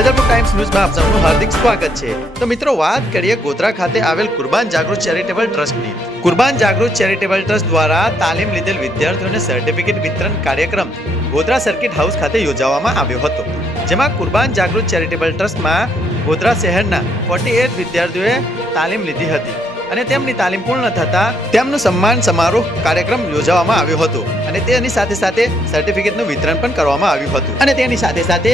વેધરપુર times ન્યૂઝમાં આપ સૌનું હાર્દિક સ્વાગત છે। તો મિત્રો વાત કરીએ ગોધરા ખાતે આવેલ કુરબાન જાગૃત ચેરિટેબલ ટ્રસ્ટની। કુરબાન જાગૃત ચેરિટેબલ ટ્રસ્ટ દ્વારા તાલીમ લીધેલ વિદ્યાર્થીઓને સર્ટિફિકેટ વિતરણ કાર્યક્રમ ગોધરા સર્કિટ હાઉસ ખાતે યોજવામાં આવ્યો હતો, જેમાં કુરબાન જાગૃત ચેરિટેબલ ટ્રસ્ટમાં ગોધરા શહેરના 48 વિદ્યાર્થીઓએ તાલીમ લીધી હતી અને તેમની તાલીમ પૂર્ણ થતા તેમનું સન્માન સમારોહ કાર્યક્રમ યોજવામાં આવ્યો હતો અને તેની સાથે સાથે સર્ટિફિકેટનું વિતરણ પણ કરવામાં આવ્યું હતું અને તેની સાથે સાથે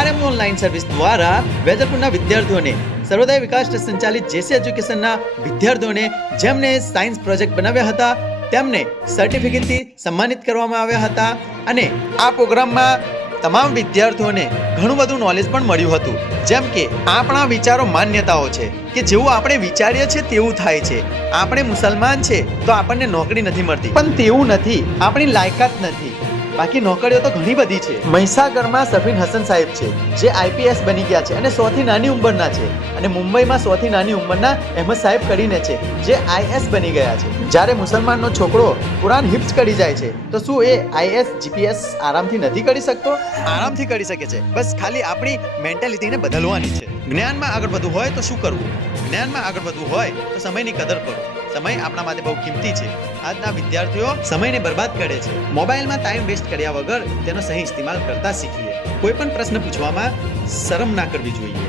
RM ઓનલાઈન સર્વિસ દ્વારા વેધરપુરના વિદ્યાર્થીઓને સર્વોદય વિકાસ ટ્રસ્ટ સંચાલિત જેસી એજ્યુકેશનના વિદ્યાર્થીઓને જેમને સાયન્સ પ્રોજેક્ટ બનાવ્યા હતા તેમને સર્ટિફિકેટથી સન્માનિત કરવામાં આવ્યા હતા અને આ પ્રોગ્રામમાં તમામ વિદ્યાર્થીઓને ઘણું બધું નોલેજ પણ મળ્યું હતું, જેમ કે આપણા વિચારો માન્યતાઓ છે કે જેવું આપણે વિચારીએ છીએ તેવું થાય છે। આપણે મુસલમાન છે તો આપણને નોકરી નથી મળતી, પણ તેવું નથી, આપણી લાયકાત નથી, બાકી નોકરીઓ તો ઘણી બધી છે। મહીસાગરમાં સફીન હસન સાહેબ છે જે IPS બની ગયા છે અને 100 થી નાની ઉંમરના છે અને મુંબઈમાં 100 થી નાની ઉંમરના અહેમદ સાહેબ કરીને છે જે IS બની ગયા છે। જ્યારે મુસલમાનનો છોકરો કુરાન હિફ્ઝ કરી જાય છે તો શું એ IS GPS આરામથી નથી કરી શકતો? આરામથી કરી શકે છે, બસ ખાલી આપણી મેન્ટાલિટીને બદલવાની છે। જ્ઞાનમાં આગળ વધવું હોય તો શું કરવું? જ્ઞાનમાં આગળ વધવું હોય તો સમયની કદર કરો। સમય આપણા માટે બહુ કિંમતી છે। આજના વિદ્યાર્થીઓ સમયને બરબાદ કરે છે। મોબાઈલમાં ટાઈમ વેસ્ટ કર્યા વગર તેનો સહી ઇસ્તેમાલ કરતા શીખીએ। કોઈ પણ પ્રશ્ન પૂછવામાં શરમ ના કરવી જોઈએ।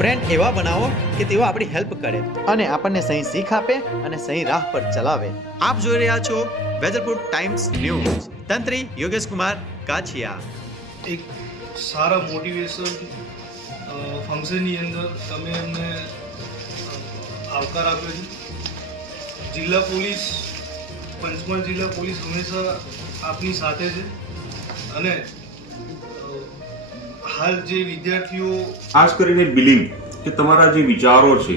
ફ્રેન્ડ એવા બનાવો કે તેઓ આપણી હેલ્પ કરે અને આપણને સહી શીખ આપે અને સહી રાહ પર ચલાવે। આપ જોઈ રહ્યા છો વેધરપુર ટાઈમ્સ ન્યૂઝ। તંત્રી યોગેશ કુમાર કાછિયા। એક સારા મોટિવેશન ફંક્શનની અંદર તમે અમને આવકાર આપ્યો છે। જિલ્લા પોલીસ, પંચમહાલ જિલ્લા પોલીસ હંમેશા આપની સાથે છે અને હાલ જે વિદ્યાર્થીઓ ખાસ કરીને બિલીવ કે તમારા જે વિચારો છે,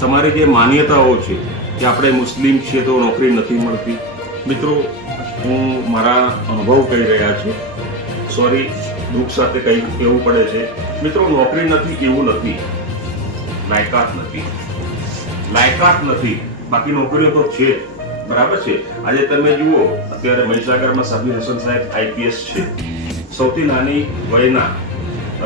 તમારી જે માન્યતાઓ છે કે આપણે મુસ્લિમ છીએ તો નોકરી નથી મળતી, મિત્રો હું મારા અનુભવ કહી રહ્યા છું, સોરી દુઃખ સાથે કહેવું પડે છે મિત્રો, નોકરી નથી એવું નથી, લાયકાત નથી, બાકી નોકરીઓ તો છે, બરાબર છે। આજે તમે જુઓ અત્યારે મહીસાગરમાં સફીન હસન સાહેબ IPS છે, સૌથી નાની વયના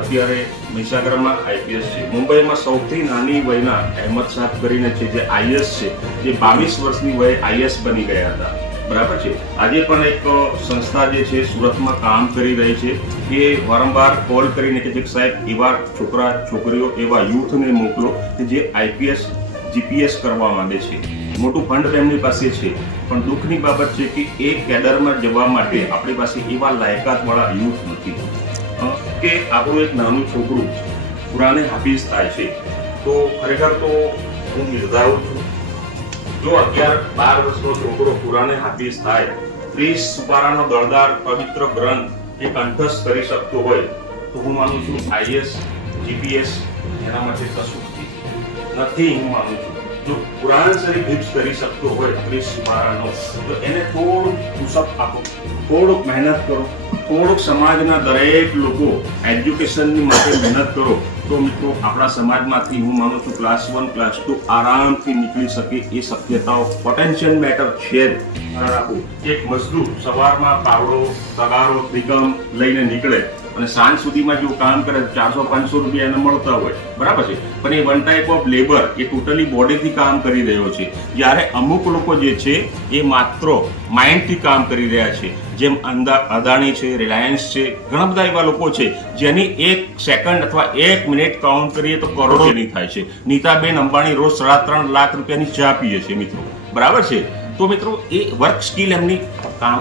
અત્યારે મહીસાગરમાં IPS છે। મુંબઈમાં સૌથી નાની વયના અહેમદ સાહેબ કરીને છે જે IS છે, જે 22 વર્ષની વયે IS બની ગયા હતા, બરાબર છે। આજે પણ એક સંસ્થા જે છે સુરતમાં કામ કરી રહી છે, એ વારંવાર કોલ કરીને કે સાહેબ એવા છોકરા છોકરીઓ એવા યુથને મોકલો કે જે IPS GPS કરવા માંગે છે। મોટું ફંડ તેમની પાસે છે, પણ દુઃખની બાબત છે કે એ કેડરમાં જવા માટે આપણી પાસે એવા લાયકાતવાળા યુથ નથી કે આપણું એક નાનું છોકરું કુરાને હાફિઝ થાય છે તો ખરેખર તો હું નિર્ધારું છું, જો 11-12 વર્ષનો છોકરો કુરાને હાફિઝ થાય, 30 સુપારાનો દળદાર પવિત્ર ગ્રંથ એ કંઠસ્થ કરી શકતો હોય તો હું માનું છું IS GPS એના માટે કશું નથી। હું માનું છું જો કુરાન શરીફ હિફ્ઝ કરી શકતો હોય 30 સુપારાનો તો એને થોડુંક પુશઅપ આપો, થોડુંક મહેનત કરો, થોડુંક સમાજના દરેક લોકો એજ્યુકેશનની માટે મહેનત કરો તો મિત્રો આપણા સમાજમાંથી હું માનું છું ક્લાસ 1 ક્લાસ 2 આરામથી નીકળી શકે એ શક્યતાઓ પોટેન્શિયલ મેટર છે જ। રાખો એક મજદૂર સવારમાં પાવડો તગારો ત્રિગમ લઈને નીકળે અને સાંજ સુધીમાં જો કામ કરે 400-500 રૂપિયા એને મળતા હોય, બરાબર છે, પણ એ વન ટાઈપ ઓફ લેબર, એ ટોટલી બોડીથી કામ કરી રહ્યો છે, જ્યારે અમુક લોકો જે છે એ માત્ર માઇન્ડથી કામ કરી રહ્યા છે, જેમ અદાણી છે, રિલાયન્સ છે, ઘણા બધા એવા લોકો છે જેની 1 સેકન્ડ અથવા 1 મિનિટ કાઉન્ટ કરીએ તો કરોડોની થાય છે। નીતાબેન અંબાણી રોજ 3.5 લાખ રૂપિયાની ચા પીએ છે મિત્રો, બરાબર છે। તો મિત્રો એ વર્ક સ્કિલ એમની કામ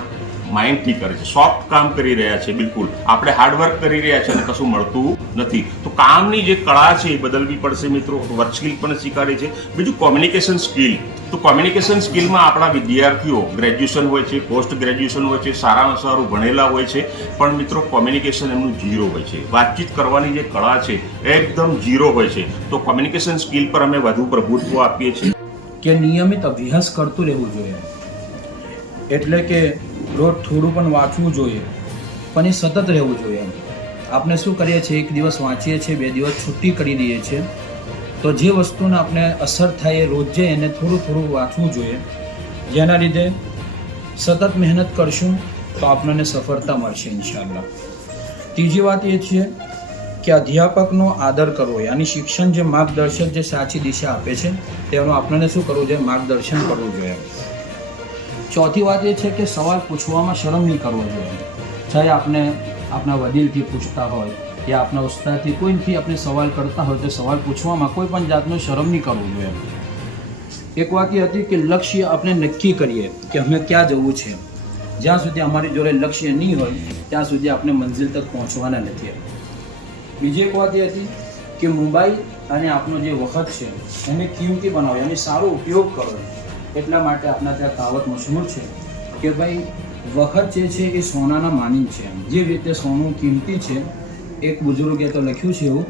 માઇન્ડથી કરે છે, સોફ્ટ કામ કરી રહ્યા છે, બિલકુલ આપણે હાર્ડવર્ક કરી રહ્યા છે અને કશું મળતું નથી, તો કામની જે કળા છે એ બદલવી પડશે મિત્રો। વર્ક સ્કિલ પણ શીખવાડે છે। બીજું કોમ્યુનિકેશન સ્કિલ, તો કોમ્યુનિકેશન સ્કિલમાં આપણા વિદ્યાર્થીઓ ગ્રેજ્યુએશન હોય છે, પોસ્ટ ગ્રેજ્યુએશન હોય છે, સારામાં સારું ભણેલા હોય છે, પણ મિત્રો કોમ્યુનિકેશન એમનું ઝીરો હોય છે, વાતચીત કરવાની જે કળા છે એકદમ ઝીરો હોય છે, તો કોમ્યુનિકેશન સ્કિલ પર અમે વધુ પ્રભુત્વ આપીએ છીએ કે નિયમિત અભ્યાસ કરતું રહેવું જોઈએ, એટલે કે રોજ થોડું પણ વાંચવું જોઈએ, પણ એ સતત રહેવું જોઈએ। આપણે શું કરીએ છીએ, એક દિવસ વાંચીએ છીએ, 2 દિવસ છૂટી કરી દઈએ છીએ, તો જે વસ્તુને આપણે અસર થાય એ રોજે એને થોડું વાંચવું જોઈએ, જેના લીધે સતત મહેનત કરશું તો આપણને સફળતા મળશે ઇન્શાઅલ્લાહ। ત્રીજી વાત એ છે કે અધ્યાપકનો આદર કરવો, યાની શિક્ષણ જે માર્ગદર્શક જે સાચી દિશા આપે છે તેનું આપણને શું કરવું જોઈએ? માર્ગદર્શન કરવું જોઈએ. ચોથી વાત એ છે કે સવાલ પૂછવામાં શરમ નહીં કરવો જોઈએ. ચાહે આપણે આપણા વડીલથી પૂછતા હોય યા આપણા ઉસ્તાદથી કોઈથી આપણે સવાલ કરતા હોય તો સવાલ પૂછવામાં કોઈ પણ જાતનો શરમ નહીં કરવું જોઈએ. એક વાત એ હતી કે લક્ષ્ય આપણે નક્કી કરીએ કે અમે ક્યાં જવું છે. જ્યાં સુધી અમારી જોડે લક્ષ્ય નહીં હોય ત્યાં સુધી આપણે મંજિલ તક પહોંચવાના નથી. બીજી એક વાત એ હતી કે મોબાઈલ અને આપનો જે વખત છે એને કિંમતી બનાવો, એનો સારો ઉપયોગ કરો. એટલા માટે આપણા ત્યાં કહાવત મશહૂર છે કે ભાઈ વખત જે છે એ સોનાના માની છે. જે રીતે સોનું કિંમતી છે, એક બુઝુર્ગે તો લખ્યું છે એવું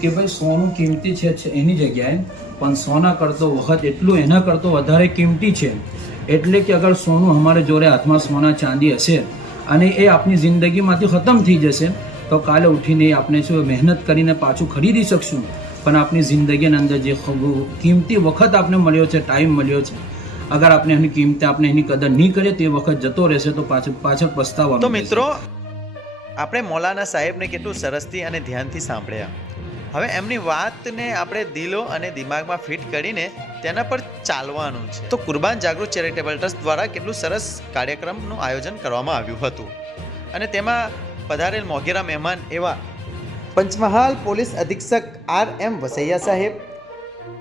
કે ભાઈ સોનું કિંમતી છે એની જગ્યાએ, પણ સોના કરતો વખત એટલું એના કરતો વધારે કિંમતી છે. એટલે કે અગર સોનું અમારે જોડે હાથમાં સોના ચાંદી હશે અને એ આપણી જિંદગીમાંથી ખતમ થઈ જશે તો કાલે ઉઠીને આપણે શું મહેનત કરીને પાછું ખરીદી શકશું, પણ આપણી જિંદગીની અંદર જે કિંમતી વખત આપણે મળ્યો છે, ટાઈમ મળ્યો છે, અગર આપણે એની કિંમતે આપણે એની કદર નહીં કરીએ તો એ વખત જતો રહેશે તો પાછળ પસ્તાવાનો. તો મિત્રો, આપણે મૌલાના સાહેબને કેટલું સરસથી અને ધ્યાનથી સાંભળ્યા. હવે એમની વાતને આપણે દિલો અને દિમાગમાં ફિટ કરીને તેના પર ચાલવાનું છે. તો કુરબાન જાગૃત ચેરિટેબલ ટ્રસ્ટ દ્વારા કેટલું સરસ કાર્યક્રમનું આયોજન કરવામાં આવ્યું હતું અને તેમાં પધારેલ મોઘેરા મહેમાન એવા પંચમહાલ પોલીસ અધિક્ષક RM વસૈયા સાહેબ,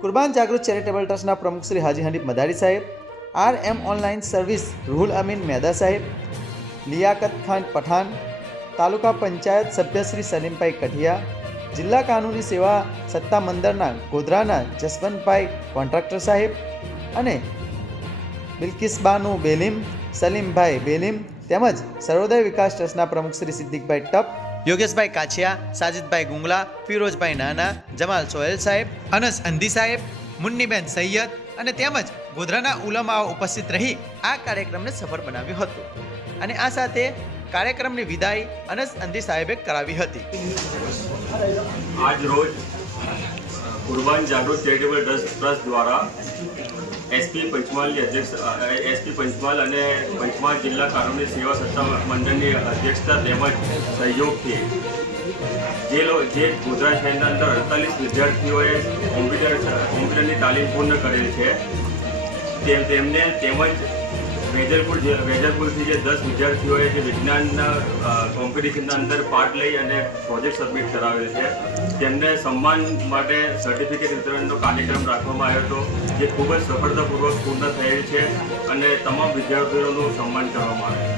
કુરબાન જાગૃત ચેરિટેબલ ટ્રસ્ટના પ્રમુખ શ્રી હાજી હનીફ મદારી સાહેબ, RM online service રૂહુલ Amin Meda સાહેબ, લિયાકત ખાન પઠાણ, તાલુકા પંચાયત સભ્ય શ્રી સલીમભાઈ કઠિયા, જિલ્લા કાનૂની સેવા સત્તા મંદરના ગોધરાના જસવંતભાઈ કોન્ટ્રાક્ટર સાહેબ અને બિલકિસબાનુ બેલીમ, સલીમભાઈ બેલીમ તેમજ સર્વોદય વિકાસ ટ્રસ્ટના પ્રમુખ શ્રી સિદ્દીકભાઈ ટપ, યોગેશભાઈ કાછિયા, સાજિદભાઈ ગુંગલા, ફિરોજભાઈ નાના, જમાલ સોહેલ સાહેબ, અનસ અંધી સાહેબ, મુન્નીબેન સૈયદ અને તેમજ ગોધરાના ઉલમાઓ ઉપસ્થિત રહી આ કાર્યક્રમને સફળ બનાવ્યું હતું. અને આ સાથે કાર્યક્રમની વિદાય અનસ અંધી સાહેબે કરાવી હતી. આજ રોજ કુરબાન જાગૃત ચેરિટેબલ ટ્રસ્ટ દ્વારા એસપી પંચમહાલ અને પંચમહાલ જિલ્લા કાનૂની સેવા સત્તા મંડળની અધ્યક્ષતા તેમજ સહયોગથી જે ગોધરા શહેરના અંદર 48 વિદ્યાર્થીઓએ કોમ્પ્યુટરની તાલીમ પૂર્ણ કરેલ છે તેમને તેમજ વેજલપુરથી જે 10 વિદ્યાર્થીઓએ જે વિજ્ઞાનના કોમ્પિટિશનના અંદર પાર્ટ લઈ અને પ્રોજેક્ટ સબમિટ કરાવેલ છે તેમને સન્માન માટે સર્ટિફિકેટ વિતરણનો કાર્યક્રમ રાખવામાં આવ્યો હતો, જે ખૂબ જ સફળતાપૂર્વક પૂર્ણ થયેલ છે અને તમામ વિદ્યાર્થીઓનું સન્માન કરવામાં આવ્યું.